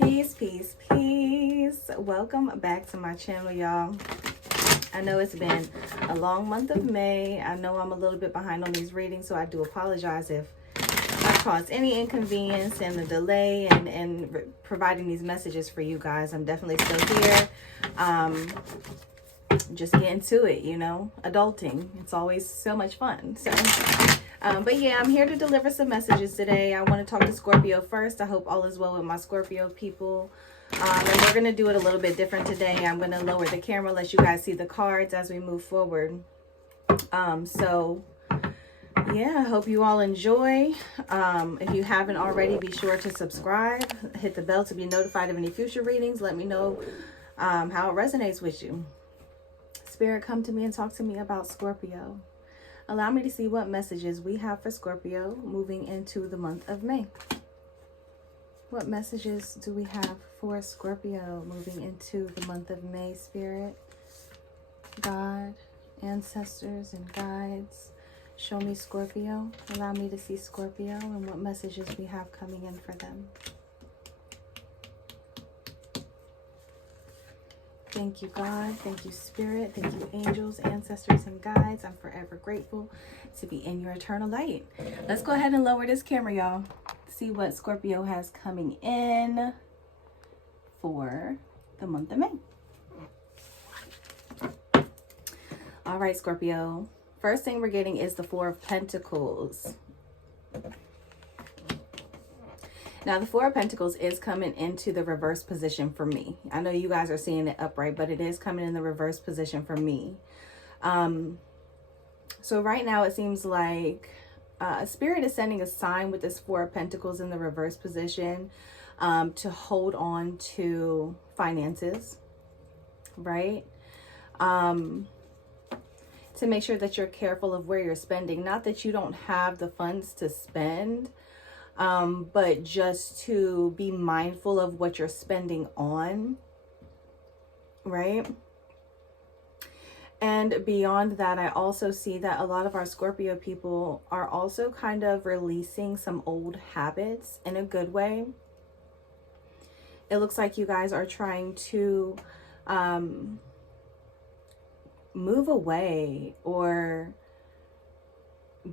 Peace, peace, peace. Welcome back to my channel, y'all. I know it's been a long month of May. I know I'm a little bit behind on these readings, so I do apologize if I caused any inconvenience and the delay and providing these messages for you guys. I'm definitely still here. Just getting to it, you know, adulting. It's always so much fun. So, but yeah, I'm here to deliver some messages today. I want to talk to Scorpio first. I hope all is well with my Scorpio people. And we're going to do it a little bit different today. I'm going to lower the camera, let you guys see the cards as we move forward. So yeah, I hope you all enjoy. If you haven't already, be sure to subscribe. Hit the bell to be notified of any future readings. Let me know how it resonates with you. Spirit, come to me and talk to me about Scorpio. Allow me to see what messages we have for Scorpio moving into the month of May. What messages do we have for Scorpio moving into the month of May, Spirit? God, ancestors, and guides. Show me Scorpio. Allow me to see Scorpio and what messages we have coming in for them. Thank you, God. Thank you, Spirit. Thank you, angels, ancestors, and guides. I'm forever grateful to be in your eternal light. Let's go ahead and lower this camera, y'all. See what Scorpio has coming in for the month of May. All right, Scorpio. First thing we're getting is the Four of Pentacles. Now, the Four of Pentacles is coming into the reverse position for me. I know you guys are seeing it upright, but it is coming in the reverse position for me. So right now it seems like Spirit is sending a sign with this Four of Pentacles in the reverse position to hold on to finances, right? To make sure that you're careful of where you're spending. Not that you don't have the funds to spend, but just to be mindful of what you're spending on, right? And beyond that, I also see that a lot of our Scorpio people are also kind of releasing some old habits in a good way. It looks like you guys are trying to move away or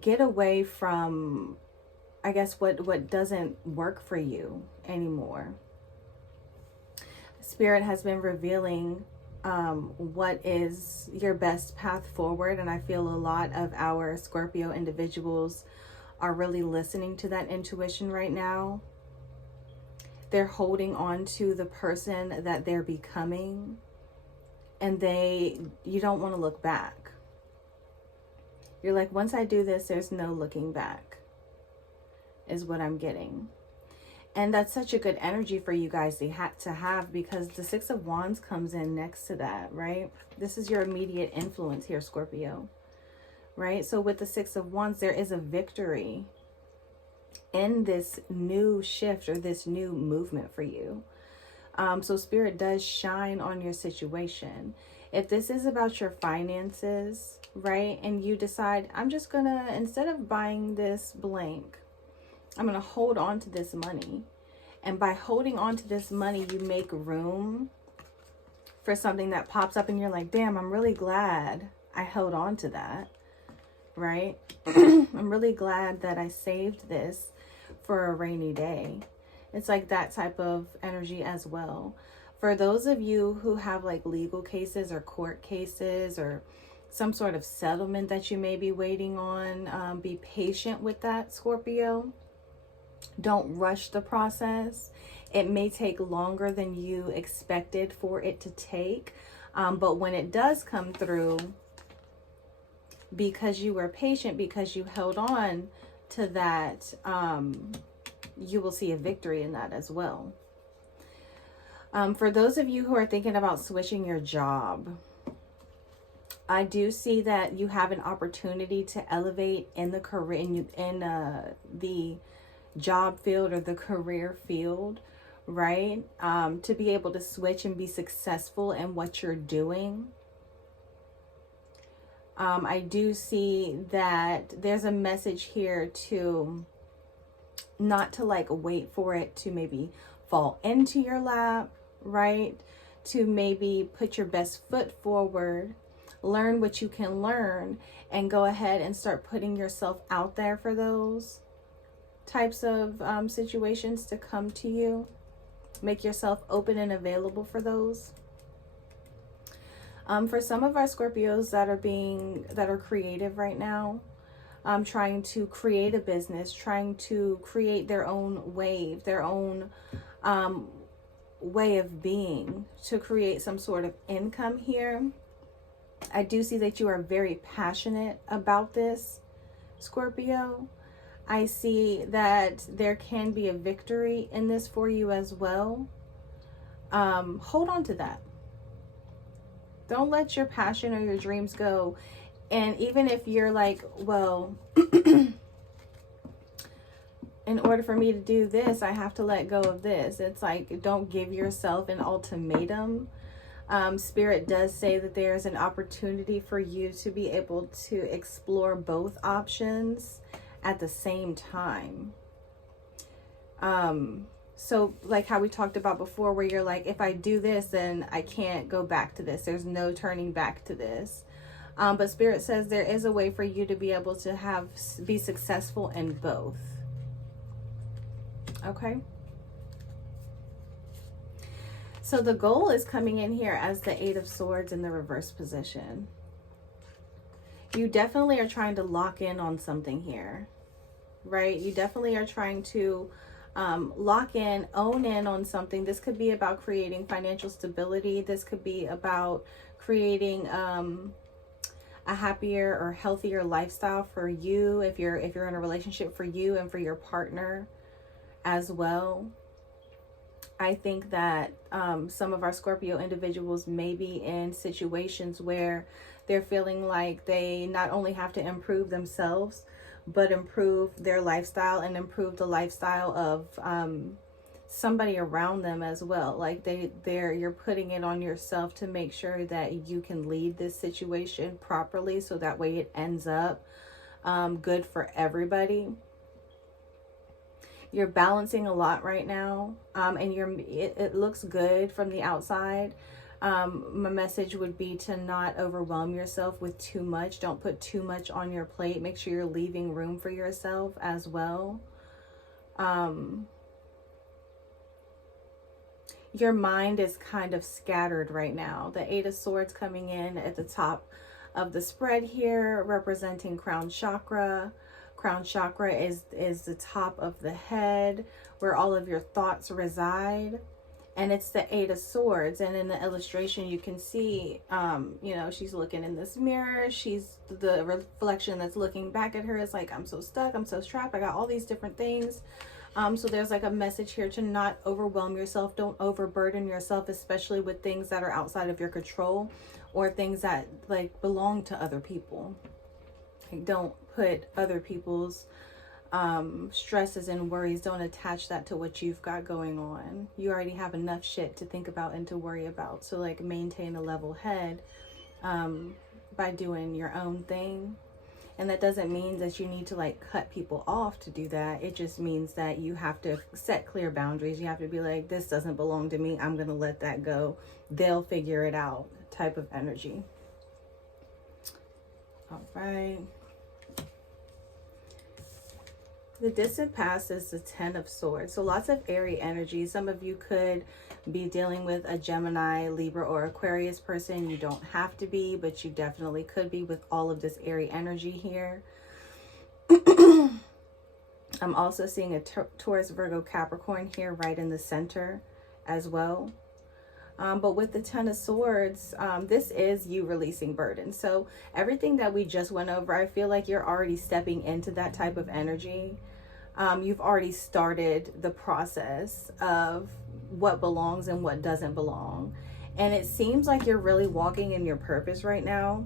get away from, I guess, what doesn't work for you anymore. Spirit has been revealing what is your best path forward, and I feel a lot of our Scorpio individuals are really listening to that intuition right now. They're holding on to the person that they're becoming, and you don't want to look back. You're like, once I do this, there's no looking back, is what I'm getting. And that's such a good energy for you guys to have, because the Six of Wands comes in next to that, right? This is your immediate influence here, Scorpio, right? So with the Six of Wands, there is a victory in this new shift or this new movement for you. So Spirit does shine on your situation. If this is about your finances, right, and you decide, I'm just gonna, instead of buying this blank, I'm going to hold on to this money. And by holding on to this money, you make room for something that pops up and you're like, damn, I'm really glad I held on to that, right? I'm really glad that I saved this for a rainy day. It's like that type of energy as well. For those of you who have like legal cases or court cases or some sort of settlement that you may be waiting on, be patient with that, Scorpio. Don't rush the process. It may take longer than you expected for it to take. But when it does come through, because you were patient, because you held on to that, you will see a victory in that as well. For those of you who are thinking about switching your job, I do see that you have an opportunity to elevate in the career, in the job field or the career field, right? To be able to switch and be successful in what you're doing. I do see that there's a message here to not to like wait for it to maybe fall into your lap, right? To maybe put your best foot forward, learn what you can learn, and go ahead and start putting yourself out there for those types of situations to come to you. Make yourself open and available for those. For some of our Scorpios that are creative right now, trying to create a business, trying to create their own wave, their own way of being, to create some sort of income here. I do see that you are very passionate about this, Scorpio. I see that there can be a victory in this for you as well. Hold on to that. Don't let your passion or your dreams go. And even if you're like, well, in order for me to do this, I have to let go of this. It's like, don't give yourself an ultimatum. Spirit does say that there's an opportunity for you to be able to explore both options at the same time. So like how we talked about before, where you're like, if I do this, then I can't go back to this. There's no turning back to this. But Spirit says there is a way for you to be able to be successful in both. Okay. So the goal is coming in here as the Eight of Swords in the reverse position. You definitely are trying to lock in on something here, right? You definitely are trying to lock in, own in on something. This could be about creating financial stability. This could be about creating a happier or healthier lifestyle for you, if you're in a relationship, for you and for your partner as well. I think that some of our Scorpio individuals may be in situations where they're feeling like they not only have to improve themselves, but improve their lifestyle and improve the lifestyle of somebody around them as well. Like you're putting it on yourself to make sure that you can lead this situation properly, so that way it ends up good for everybody. You're balancing a lot right now, and it looks good from the outside. My message would be to not overwhelm yourself with too much. Don't put too much on your plate. Make sure you're leaving room for yourself as well. Your mind is kind of scattered right now. The Eight of Swords coming in at the top of the spread here, representing crown chakra. Crown chakra is the top of the head, where all of your thoughts reside. And it's the Eight of Swords. And in the illustration, you can see, she's looking in this mirror. The reflection that's looking back at her is like, I'm so stuck. I'm so trapped. I got all these different things. So there's like a message here to not overwhelm yourself. Don't overburden yourself, especially with things that are outside of your control or things that like belong to other people. Like, don't put other people's stresses and worries, don't attach that to what you've got going on. You already have enough shit to think about and to worry about. So like, maintain a level head by doing your own thing. And that doesn't mean that you need to like cut people off to do that. It just means that you have to set clear boundaries. You have to be like, this doesn't belong to me. I'm going to let that go. They'll figure it out type of energy. All right. The distant past is the Ten of Swords. So lots of airy energy. Some of you could be dealing with a Gemini, Libra, or Aquarius person. You don't have to be, but you definitely could be with all of this airy energy here. I'm also seeing a Taurus, Virgo, Capricorn here right in the center as well. But with the Ten of Swords, this is you releasing burden. So everything that we just went over, I feel like you're already stepping into that type of energy. You've already started the process of what belongs and what doesn't belong. And it seems like you're really walking in your purpose right now.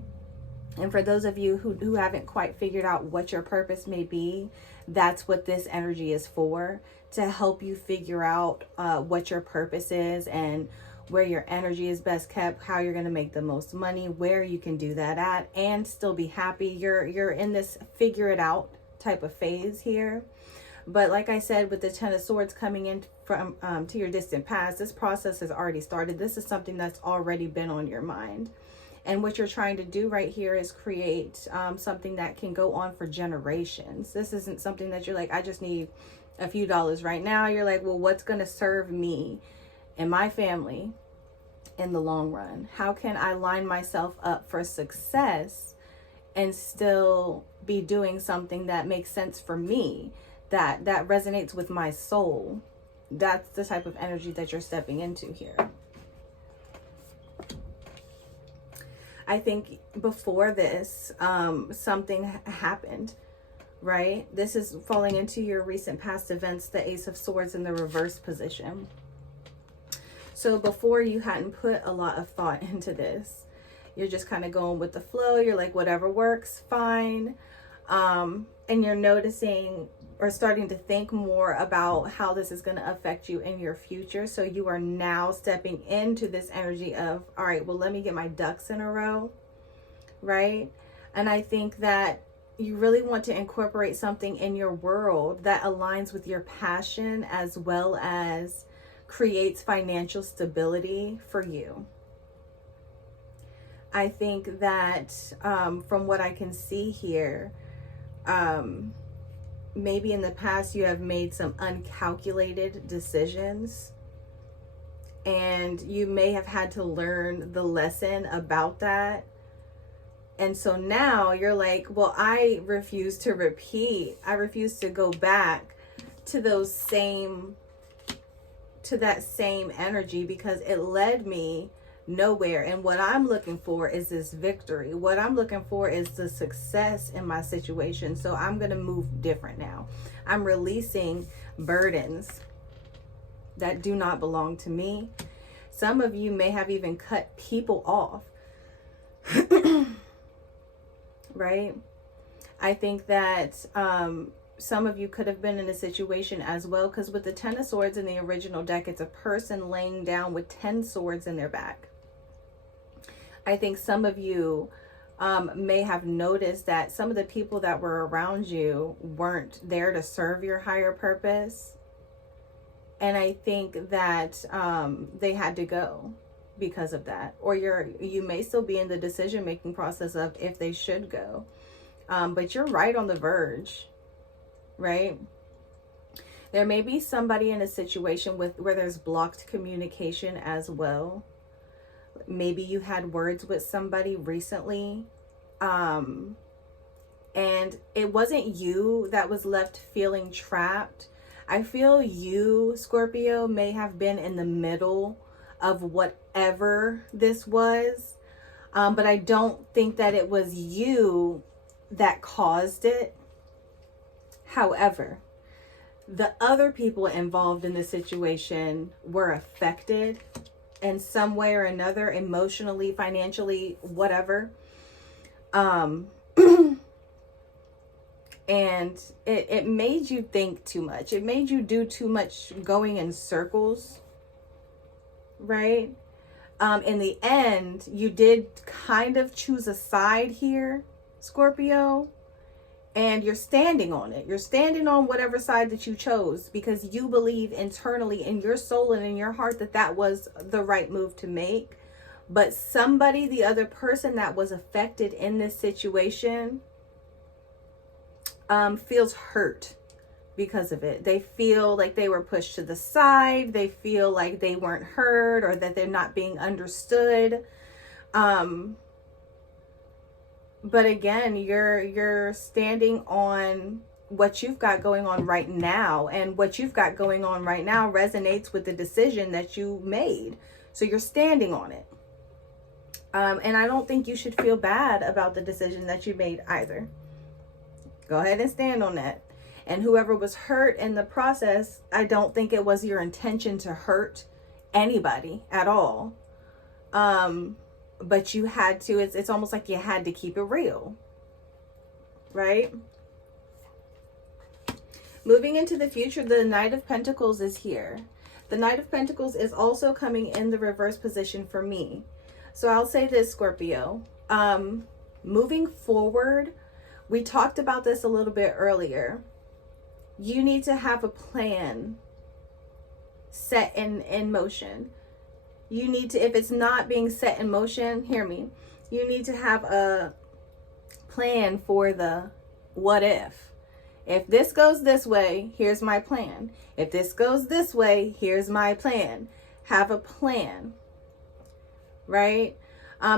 And for those of you who haven't quite figured out what your purpose may be, that's what this energy is for, to help you figure out what your purpose is and where your energy is best kept, how you're going to make the most money, where you can do that at and still be happy. You're in this figure it out type of phase here. But like I said, with the Ten of Swords coming in from to your distant past, this process has already started. This is something that's already been on your mind. And what you're trying to do right here is create something that can go on for generations. This isn't something that you're like, I just need a few dollars right now. You're like, well, what's going to serve me and my family in the long run? How can I line myself up for success and still be doing something that makes sense for me, that resonates with my soul? That's the type of energy that you're stepping into here. I think before this, something happened, right? This is falling into your recent past events, the Ace of Swords in the reverse position. So before, you hadn't put a lot of thought into this. You're just kind of going with the flow. You're like, whatever works, fine. And you're noticing or starting to think more about how this is going to affect you in your future. So you are now stepping into this energy of, all right, well, let me get my ducks in a row, right? And I think that you really want to incorporate something in your world that aligns with your passion, as well as creates financial stability for you. I think that from what I can see here, maybe in the past you have made some uncalculated decisions, and you may have had to learn the lesson about that. And so now you're like, well, I refuse to repeat. I refuse to go back to that same energy, because it led me nowhere. And what I'm looking for is this victory. What I'm looking for is the success in my situation. So I'm going to move different now. I'm releasing burdens that do not belong to me. Some of you may have even cut people off. Right? I think that some of you could have been in a situation as well, because with the Ten of Swords in the original deck, it's a person laying down with 10 swords in their back. I think some of you may have noticed that some of the people that were around you weren't there to serve your higher purpose. And I think that they had to go because of that. Or you may still be in the decision-making process of if they should go. But you're right on the verge, right? There may be somebody in a situation where there's blocked communication as well. Maybe you had words with somebody recently, and it wasn't you that was left feeling trapped. I feel you, Scorpio, may have been in the middle of whatever this was, but I don't think that it was you that caused it. However, the other people involved in the situation were affected in some way or another, emotionally, financially, whatever. And it made you think too much. It made you do too much going in circles, right? In the end, you did kind of choose a side here, Scorpio, and you're standing on it. You're standing on whatever side that you chose, because you believe internally in your soul and in your heart that that was the right move to make. But somebody, the other person that was affected in this situation, feels hurt because of it. They feel like they were pushed to the side. They feel like they weren't heard, or that they're not being understood. But again, you're standing on what you've got going on right now, and what you've got going on right now resonates with the decision that you made. So you're standing on it. And I don't think you should feel bad about the decision that you made either. Go ahead and stand on that. And whoever was hurt in the process, I don't think it was your intention to hurt anybody at all. But you had to, it's almost like you had to keep it real, right? Moving into the future, the Knight of Pentacles is here. The Knight of Pentacles is also coming in the reverse position for me. So I'll say this, Scorpio, moving forward, we talked about this a little bit earlier. You need to have a plan set in motion. You need to, if it's not being set in motion, hear me, you need to have a plan for the what if. If this goes this way, here's my plan. If this goes this way, here's my plan. Have a plan, right?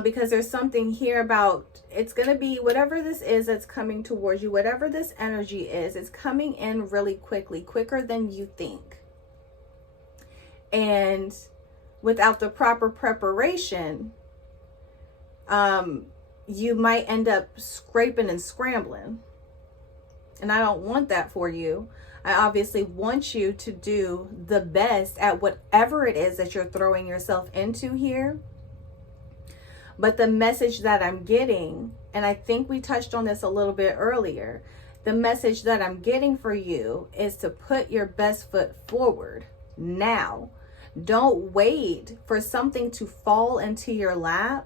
Because there's something here about, it's going to be whatever this is that's coming towards you, whatever this energy is, it's coming in really quickly, quicker than you think. And without the proper preparation, you might end up scraping and scrambling. And I don't want that for you. I obviously want you to do the best at whatever it is that you're throwing yourself into here. But the message that I'm getting, and I think we touched on this a little bit earlier, the message that I'm getting for you is to put your best foot forward now. Don't wait for something to fall into your lap.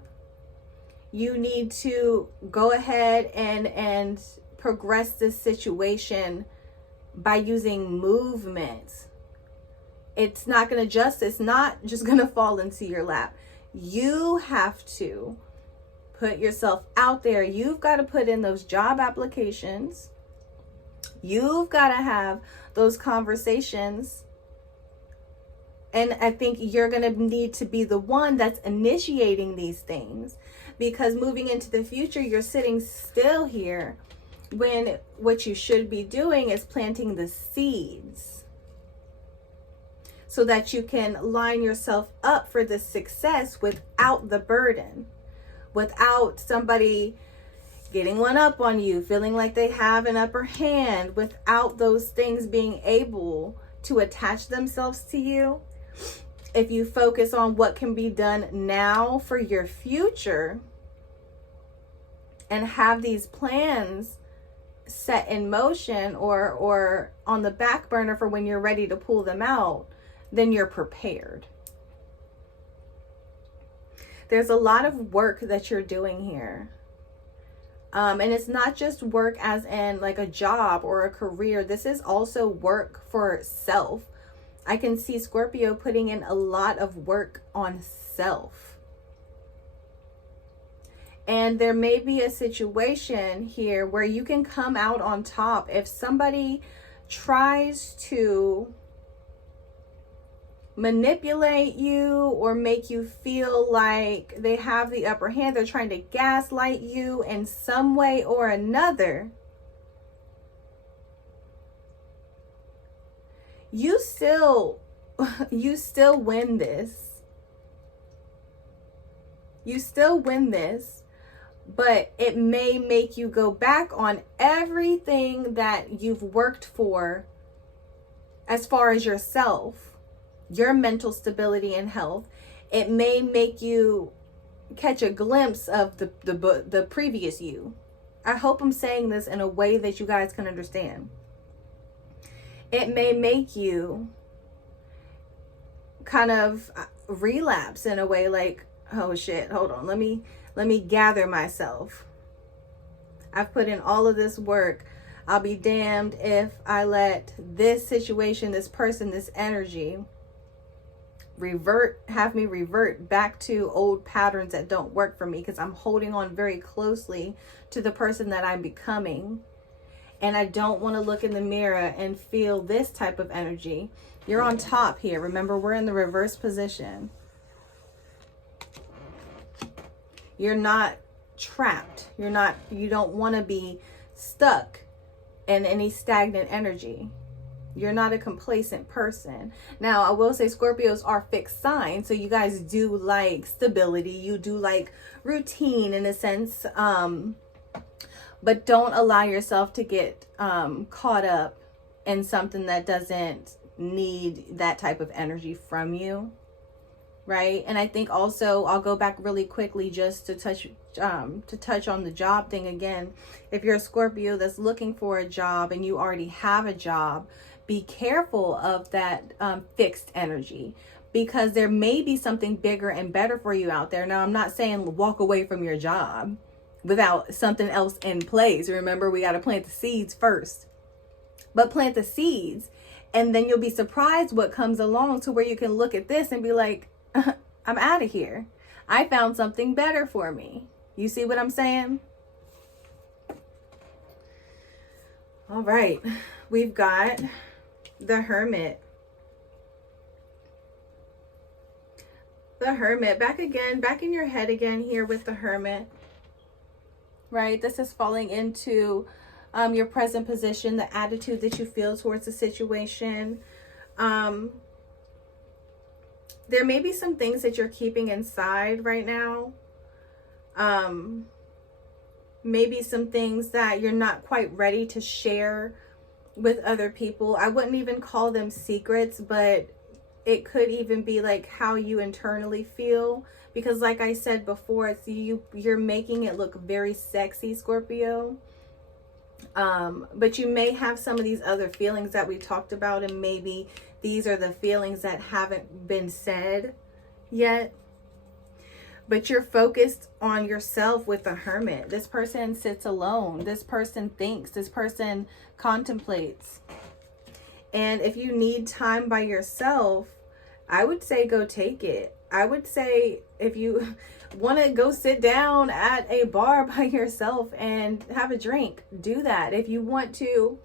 You need to go ahead and progress this situation by using movement. It's not just going to fall into your lap. You have to put yourself out there. You've got to put in those job applications. You've got to have those conversations. And I think you're going to need to be the one that's initiating these things, because moving into the future, you're sitting still here when what you should be doing is planting the seeds, so that you can line yourself up for the success without the burden, without somebody getting one up on you, feeling like they have an upper hand, without those things being able to attach themselves to you. If you focus on what can be done now for your future and have these plans set in motion or on the back burner for when you're ready to pull them out, then you're prepared. There's a lot of work that you're doing here. And it's not just work as in like a job or a career. This is also work for self. I can see Scorpio putting in a lot of work on self. And there may be a situation here where you can come out on top. If somebody tries to manipulate you or make you feel like they have the upper hand, they're trying to gaslight you in some way or another, you still win this. You still win this, but it may make you go back on everything that you've worked for as far as yourself, your mental stability and health. It may make you catch a glimpse of the previous you. I hope I'm saying this in a way that you guys can understand. It may make you kind of relapse in a way like, oh shit, hold on, let me gather myself. I've put in all of this work. I'll be damned if I let this situation, this person, this energy have me revert back to old patterns that don't work for me, because I'm holding on very closely to the person that I'm becoming. And I don't want to look in the mirror and feel this type of energy. You're on top here. Remember, we're in the reverse position. You're not trapped. You don't want to be stuck in any stagnant energy. You're not a complacent person. Now, I will say Scorpios are fixed signs, so you guys do like stability. You do like routine in a sense. But don't allow yourself to get caught up in something that doesn't need that type of energy from you, right? And I think also, I'll go back really quickly just to touch on the job thing again. If you're a Scorpio that's looking for a job and you already have a job, be careful of that fixed energy, because there may be something bigger and better for you out there. Now, I'm not saying walk away from your job without something else in place. Remember, we got to plant the seeds first. but plant the seeds. And then you'll be surprised what comes along to where you can look at this and be like, I'm out of here. I found something better for me. You see what I'm saying? All right. We've got the Hermit. The Hermit. Back again. Back in your head again here with the Hermit. Right? This is falling into your present position, the attitude that you feel towards the situation. There may be some things that you're keeping inside right now. Maybe some things that you're not quite ready to share with other people. I wouldn't even call them secrets, but it could even be like how you internally feel. Because like I said before, it's you're making it look very sexy, Scorpio. But you may have some of these other feelings that we talked about, and maybe these are the feelings that haven't been said yet. But you're focused on yourself with the Hermit. This person sits alone. This person thinks. This person contemplates. And if you need time by yourself, I would say go take it. I would say if you want to go sit down at a bar by yourself and have a drink, do that. If you want to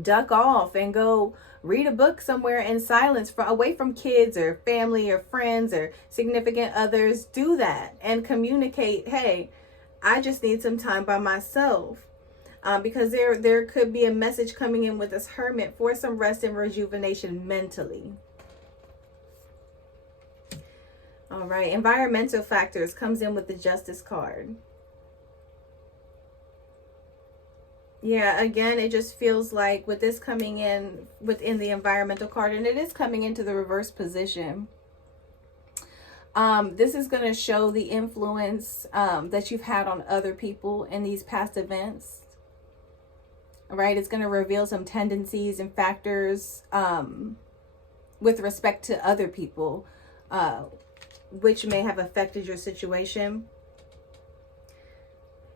duck off and go read a book somewhere in silence, away from kids or family or friends or significant others, do that and communicate, hey, I just need some time by myself. Because there could be a message coming in with this Hermit for some rest and rejuvenation mentally. All right, environmental factors comes in with the Justice card. Yeah, again, it just feels like with this coming in within the environmental card, and it is coming into the reverse position. This is going to show the influence that you've had on other people in these past events. All right, it's going to reveal some tendencies and factors with respect to other people, which may have affected your situation.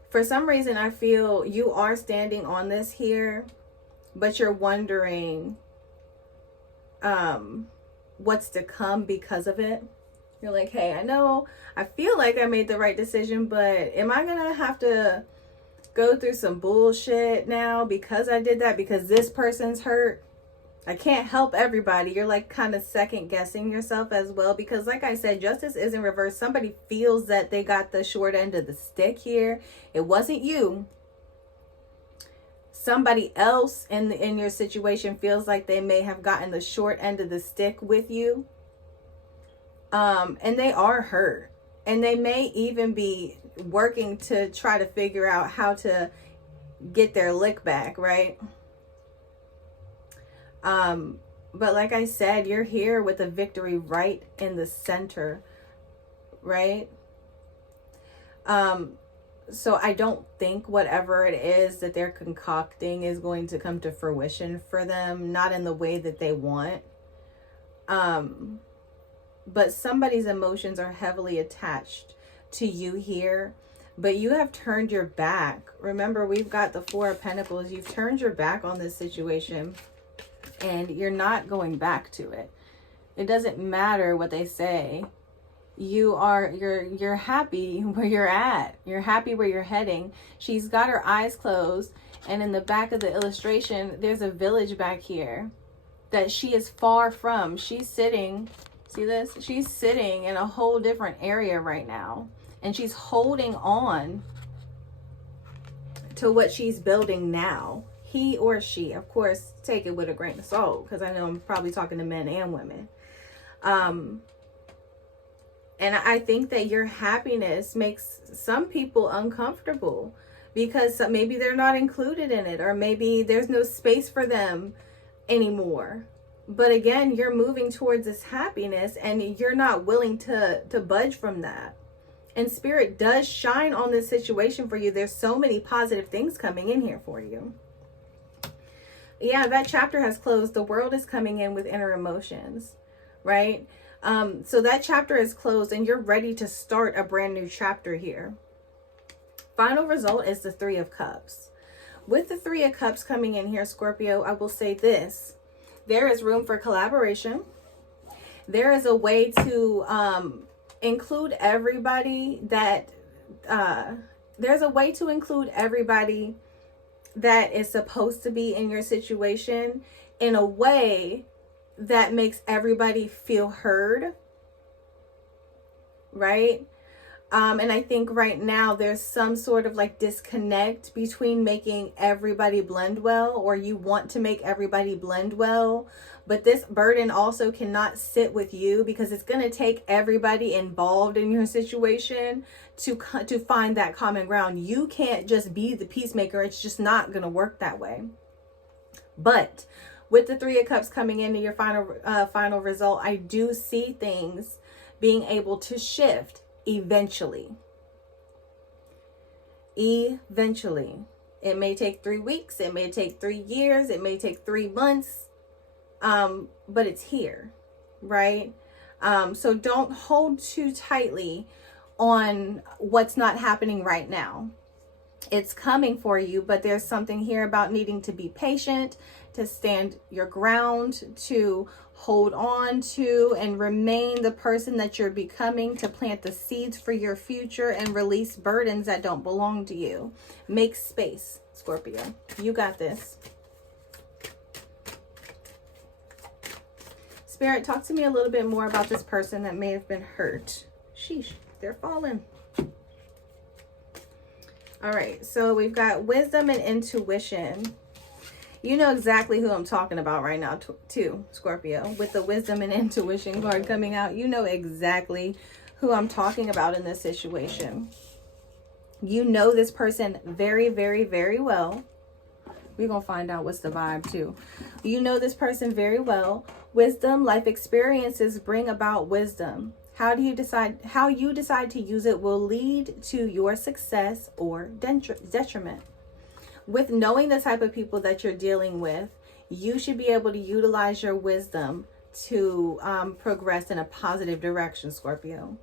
For some reason, I feel you are standing on this here, but you're wondering what's to come because of it. You're like, hey, I feel like I made the right decision, but am I going to have to go through some bullshit now because I did that, because this person's hurt? I can't help everybody. You're like kind of second guessing yourself as well, because like I said, justice is in reverse. Somebody feels that they got the short end of the stick here. It wasn't you. Somebody else in your situation feels like they may have gotten the short end of the stick with you. And they are hurt. And they may even be working to try to figure out how to get their lick back, right? But like I said, you're here with a victory right in the center, right? So I don't think whatever it is that they're concocting is going to come to fruition for them, not in the way that they want. But somebody's emotions are heavily attached to you here, but you have turned your back. Remember, we've got the Four of Pentacles. You've turned your back on this situation. And you're not going back to it. It doesn't matter what they say. You're happy where you're at. You're happy where you're heading. She's got her eyes closed, and in the back of the illustration, there's a village back here that she is far from. She's sitting, see this? She's sitting in a whole different area right now, and she's holding on to what she's building now. He or she, of course, take it with a grain of salt, because I know I'm probably talking to men and women. And I think that your happiness makes some people uncomfortable because maybe they're not included in it, or maybe there's no space for them anymore. But again, you're moving towards this happiness and you're not willing to budge from that. And Spirit does shine on this situation for you. There's so many positive things coming in here for you. Yeah, that chapter has closed. The world is coming in with inner emotions, right? So that chapter is closed and you're ready to start a brand new chapter here. Final result is the Three of Cups, With the Three of Cups coming in here, Scorpio, I will say this. There is room for collaboration. There is a way to include everybody that there's a way to include everybody that is supposed to be in your situation in a way that makes everybody feel heard, right? And I think right now there's some sort of like disconnect between making everybody blend well, or you want to make everybody blend well. But this burden also cannot sit with you, because it's going to take everybody involved in your situation to find that common ground. You can't just be the peacemaker. It's just not going to work that way. But with the Three of Cups coming into your final result, I do see things being able to shift. Eventually. It may take 3 weeks, it may take 3 years, it may take 3 months, but it's here, right? So don't hold too tightly on what's not happening right now. It's coming for you, but there's something here about needing to be patient, to stand your ground, to hold on to and remain the person that you're becoming, to plant the seeds for your future and release burdens that don't belong to you. Make space, Scorpio. You got this. Spirit, talk to me a little bit more about this person that may have been hurt. Sheesh, they're falling. All right, so we've got wisdom and intuition. You know exactly who I'm talking about right now, too, Scorpio. With the wisdom and intuition card coming out, you know exactly who I'm talking about in this situation. You know this person very, very, very well. We're going to find out what's the vibe, too. You know this person very well. Wisdom, life experiences bring about wisdom. How you decide to use it will lead to your success or detriment. With knowing the type of people that you're dealing with, you should be able to utilize your wisdom to progress in a positive direction, Scorpio.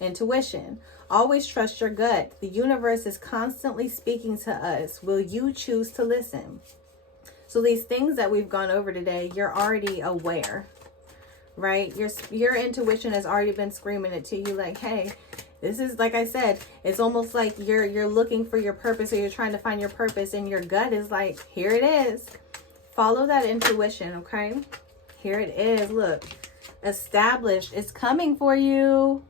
Intuition. Always trust your gut. The universe is constantly speaking to us. Will you choose to listen? So these things that we've gone over today, you're already aware, right? Your intuition has already been screaming it to you like, hey, this is, like I said, it's almost like you're looking for your purpose, or you're trying to find your purpose, and your gut is like, here it is. Follow that intuition, okay? Here it is. Look, established. It's coming for you.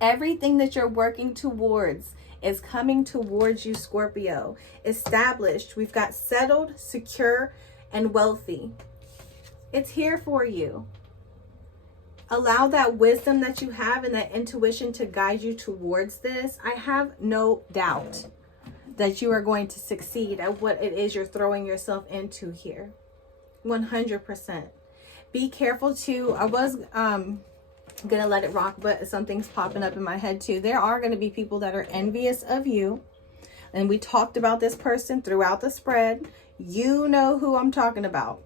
Everything that you're working towards is coming towards you, Scorpio. Established. We've got settled, secure, and wealthy. It's here for you. Allow that wisdom that you have and that intuition to guide you towards this. I have no doubt that you are going to succeed at what it is you're throwing yourself into here. 100%. Be careful too. I was gonna let it rock, but something's popping up in my head too. There are going to be people that are envious of you. And we talked about this person throughout the spread. You know who I'm talking about.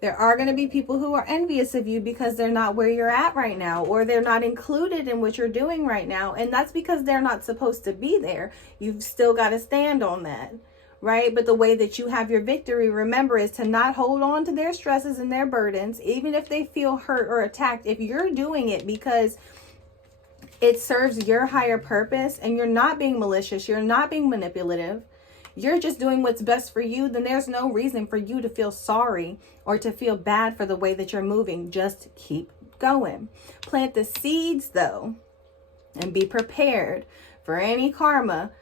There are going to be people who are envious of you because they're not where you're at right now, or they're not included in what you're doing right now. And that's because they're not supposed to be there. You've still got to stand on that, right? But the way that you have your victory, remember, is to not hold on to their stresses and their burdens, even if they feel hurt or attacked. If you're doing it because it serves your higher purpose and you're not being malicious, you're not being manipulative, you're just doing what's best for you, then there's no reason for you to feel sorry or to feel bad for the way that you're moving. Just keep going. Plant the seeds, though, and be prepared for any karma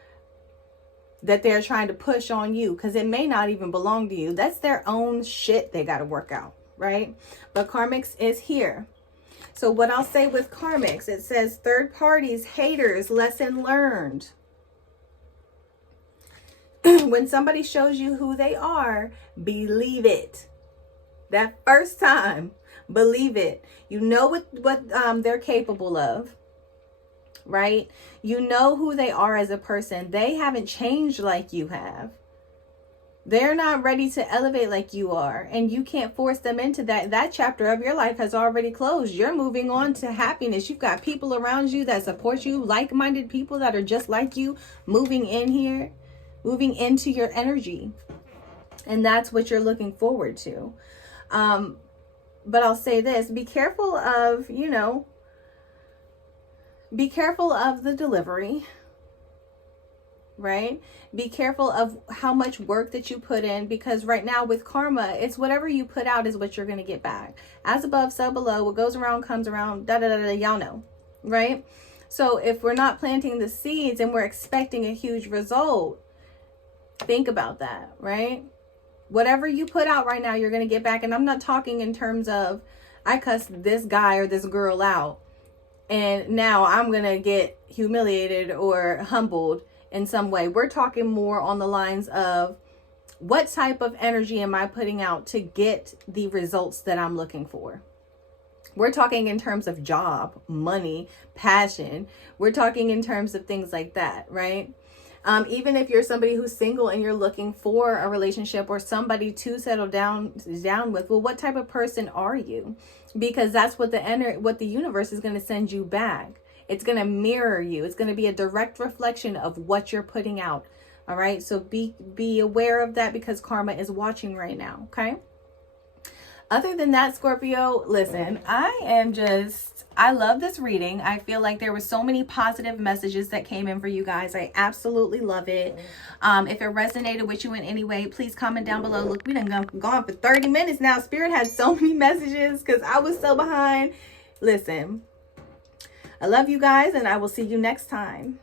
that they're trying to push on you, because it may not even belong to you. That's their own shit they got to work out, right? But karmics is here. So what I'll say with karmics, it says third parties, haters, lesson learned. When somebody shows you who they are, believe it. That first time, believe it. You know what they're capable of, right? You know who they are as a person. They haven't changed like you have. They're not ready to elevate like you are, and you can't force them into that. That chapter of your life has already closed. You're moving on to happiness. You've got people around you that support you, like-minded people that are just like you moving in here. moving into your energy. And that's what you're looking forward to. But I'll say this, be careful of, you know, be careful of the delivery, right? Be careful of how much work that you put in, because right now with karma, it's whatever you put out is what you're going to get back. As above, so below, what goes around comes around, da da da da, y'all know, right? So if we're not planting the seeds and we're expecting a huge result, think about that, right? Whatever you put out right now, you're going to get back. And I'm not talking in terms of, I cussed this guy or this girl out, and now I'm going to get humiliated or humbled in some way. We're talking more on the lines of, what type of energy am I putting out to get the results that I'm looking for? We're talking in terms of job, money, passion. We're talking in terms of things like that, right? Even if you're somebody who's single and you're looking for a relationship or somebody to settle down with, well, what type of person are you? Because that's what the universe is going to send you back. It's going to mirror you. It's going to be a direct reflection of what you're putting out. All right. So be aware of that, because karma is watching right now. Okay. Other than that, Scorpio, listen, I love this reading. I feel like there were so many positive messages that came in for you guys. I absolutely love it. If it resonated with you in any way, please comment down below. Look, we done gone for 30 minutes now. Spirit had so many messages because I was so behind. Listen, I love you guys, and I will see you next time.